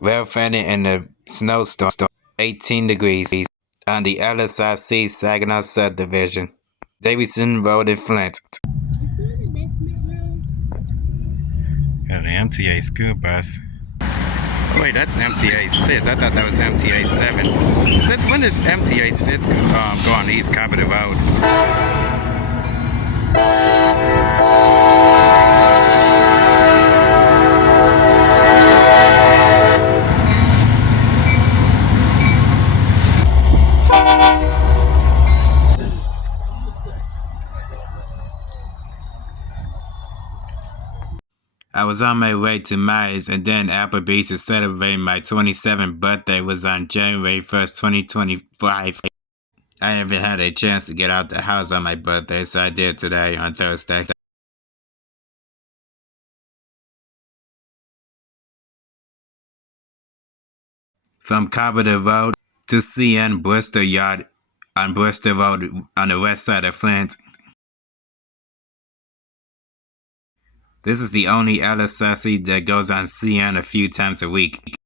Well fended in the snowstorm, 18 degrees on the LSRC Saginaw subdivision. Davidson Road in Flint. Got an MTA school bus. Oh wait, that's MTA 6. I thought that was MTA 7. Since when does MTA 6 go on East Capitol Road? I was on my way to Myers and then Applebee's to celebrate my 27th birthday was on January 1st, 2025. I haven't had a chance to get out the house on my birthday, so I did today on Thursday. From Capitol Road to CN Bristol Yard on Bristol Road on the west side of Flint. This is the only LSRC that goes on CN a few times a week.